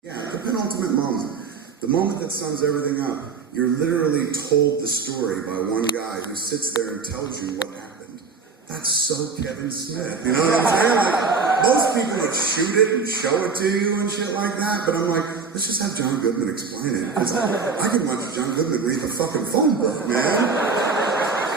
Yeah, the penultimate moment. The moment that sums everything up. You're literally told the story by one guy who sits there and tells you what happened. That's so Kevin Smith. You know what I'm saying? Like, most people would shoot it and show it to you and shit like that, but I'm like, let's just have John Goodman explain it. Because I can watch John Goodman read the fucking phone book, man.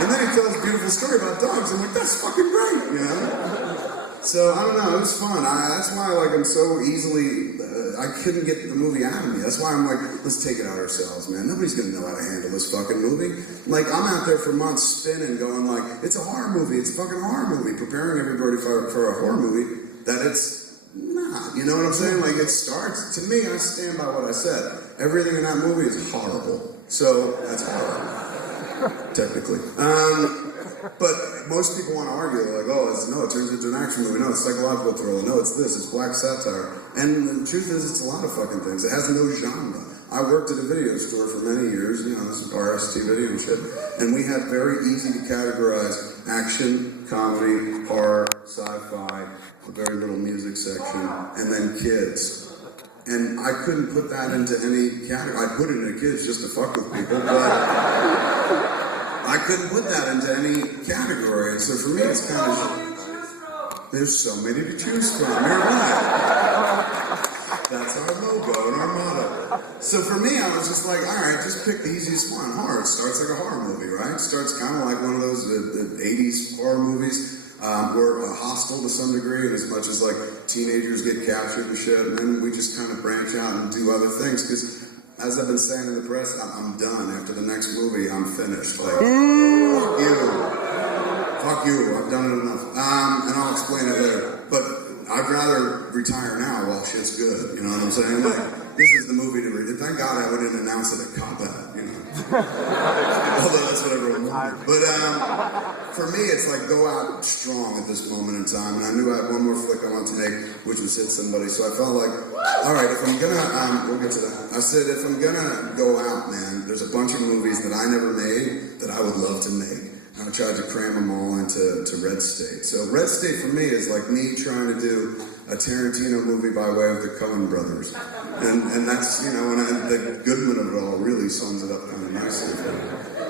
And then he tells a beautiful story about dogs. I'm like, that's fucking great, you know? So, I don't know, it was fun. That's why, like, I'm so easily, I couldn't get the movie out of me. That's why I'm like, let's take it out ourselves, man. Nobody's gonna know how to handle this fucking movie. Like, I'm out there for months spinning, going like, it's a horror movie, it's a fucking horror movie, preparing everybody for a horror movie that it's not. You know what I'm saying? Like, it starts, to me, I stand by what I said. Everything in that movie is horrible. So, that's horror, technically. But most people want to argue, they're like, oh, no, it turns into an action movie. No, it's psychological thriller. No, it's this, it's black satire. And the truth is, it's a lot of fucking things. It has no genre. I worked at a video store for many years, you know, this is RST video and shit. And we had very easy to categorize action, comedy, horror, sci-fi, a very little music section, and then kids. And I couldn't put that into any category. I put it into kids just to fuck with people, but I couldn't put that into any category, and so for me it's kind of, there's so many to choose from, you're right. That's our logo and our motto. So for me, I was just like, alright, just pick the easiest one, horror. It starts like a horror movie, right? It starts kind of like one of those 80s horror movies. We're hostile to some degree, and as much as like teenagers get captured and shit, and then we just kind of branch out and do other things, because as I've been saying in the press, I'm done. After the next movie, I'm finished. Like, fuck you. Fuck you. I've done it enough. And I'll explain it later. But I'd rather retire now while shit's good. You know what I'm saying? Like, this is the movie to read. Thank God I wouldn't announce it at Cop Out, you know. Although that's what everyone wanted. But for me, it's like go out strong at this moment in time. And I knew I had one more flick I wanted to make, which was hit somebody. So I felt like, all right, if I'm gonna, we'll get to that. I said, if I'm gonna go out, man, there's a bunch of movies that I never made that I would love to make. I tried to cram them all into Red State. So Red State for me is like me trying to do a Tarantino movie by way of the Coen brothers. And that's, you know, and the Goodman of it all really sums it up kind of nicely.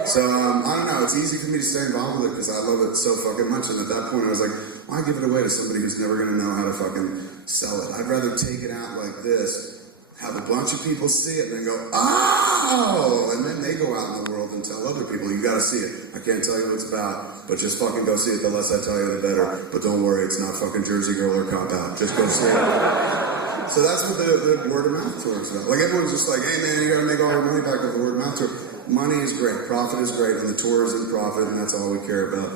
So, I don't know, it's easy for me to stay involved with it because I love it so fucking much. And at that point I was like, why give it away to somebody who's never going to know how to fucking sell it? I'd rather take it out like this, have a bunch of people see it, and then go, oh! And then they go out in the world and tell other people, you gotta see it. I can't tell you what it's about, but just fucking go see it. The less I tell you, the better. But don't worry, it's not fucking Jersey Girl or Cop Out. Just go see it. So that's what the word of mouth tour is about. Like everyone's just like, hey man, you gotta make all your money back with the word of mouth tour. Money is great, profit is great, and the tour is in profit, and that's all we care about.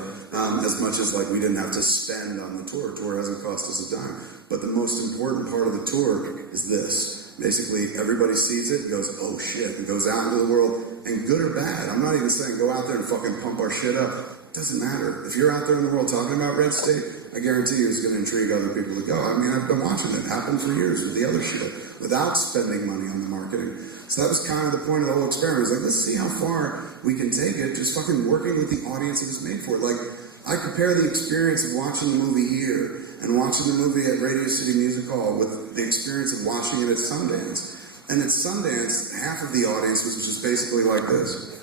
As much as like we didn't have to spend on the tour. Tour hasn't cost us a dime. But the most important part of the tour is this. Basically, everybody sees it, goes, oh shit, and goes out into the world, and good or bad. I'm not even saying go out there and fucking pump our shit up. It doesn't matter. If you're out there in the world talking about Red State, I guarantee you it's going to intrigue other people to go. I mean, I've been watching it happen for years with the other shit, without spending money on the marketing. So that was kind of the point of the whole experiment. It was like, let's see how far we can take it, just fucking working with the audience it was made for. Like, I compare the experience of watching the movie here and watching the movie at Radio City Music Hall with the experience of watching it at Sundance. And at Sundance, half of the audience was just basically like this.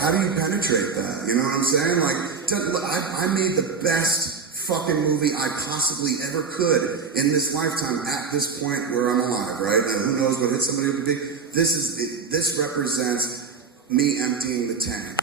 How do you penetrate that? You know what I'm saying? Like, I made the best fucking movie I possibly ever could in this lifetime at this point where I'm alive, right? And who knows what hit somebody would be. This represents me emptying the tank.